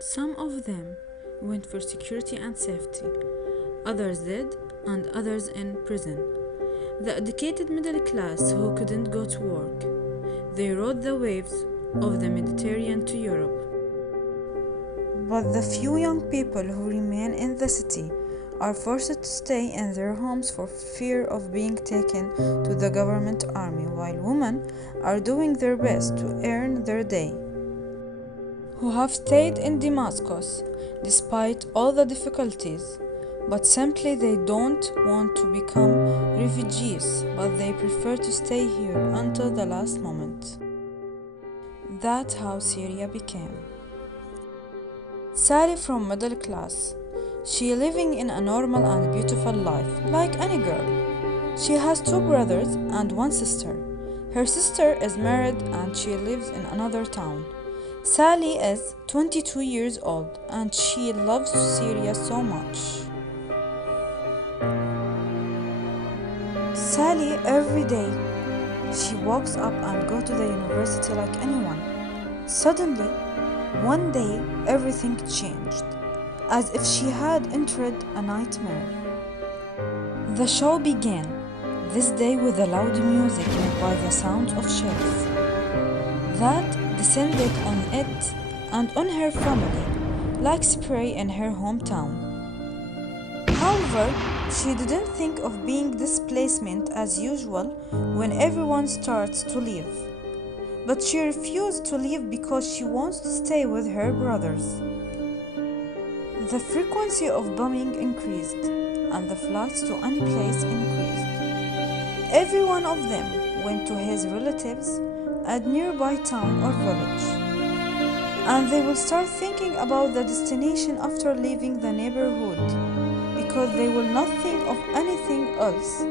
Some of them went for security and safety, others did, and others in prison. The educated middle class who couldn't go to work. They rode the waves of the Mediterranean to Europe. But the few young people who remain in the city are forced to stay in their homes for fear of being taken to the government army, while women are doing their best to earn their day. Who have stayed in Damascus despite all the difficulties, but simply they don't want to become refugees, but they prefer to stay here until the last moment. That's how Syria became. Sally from middle class. She living in a normal and beautiful life, like any girl. She has two brothers and one sister. Her sister is married and she lives in another town. Sally is 22 years old and she loves Syria so much. Sally every day, she walks up and go to the university like anyone. Suddenly, one day everything changed, as if she had entered a nightmare. The show began, this day with the loud music made by the sounds of shells. That descended on it and on her family, like spray in her hometown. However, she didn't think of being displacement as usual when everyone starts to leave. But she refused to leave because she wants to stay with her brothers. The frequency of bombing increased, and the flights to any place increased. Every one of them went to his relatives at nearby town or village, and they will start thinking about the destination after leaving the neighborhood, because they will not think of anything else.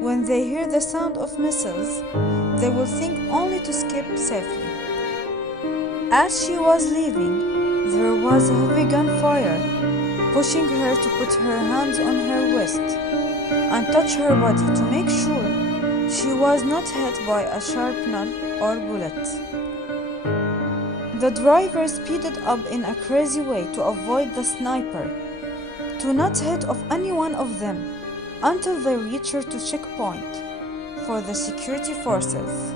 When they hear the sound of missiles, they will think only to escape safely. As she was leaving, there was a heavy gunfire, pushing her to put her hands on her waist and touch her body to make sure she was not hit by a shrapnel or bullet. The driver speeded up in a crazy way to avoid the sniper, to not hit of any one of them until they reached her to checkpoint for the security forces.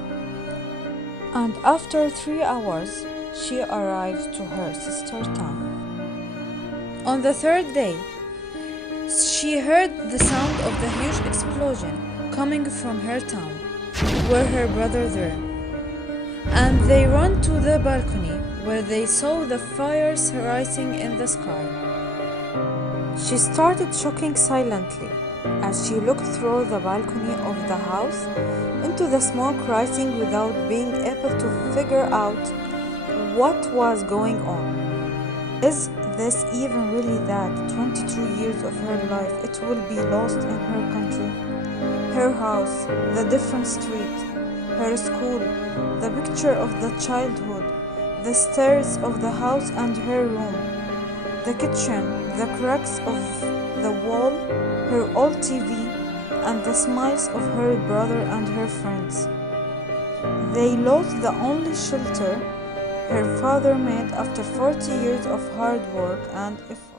And after 3 hours, she arrived to her sister town. On the third day, she heard the sound of the huge explosion coming from her town, where her brother there. And they ran to the balcony, where they saw the fires rising in the sky. She started shouting silently as she looked through the balcony of the house into the smoke rising without being able to figure out what was going on. Is this even really that 22 years of her life it will be lost in her country? Her house, the different street, her school, the picture of the childhood, the stairs of the house and her room, the kitchen, the cracks of the wall, her old TV, and the smiles of her brother and her friends. They lost the only shelter her father made after 40 years of hard work and effort.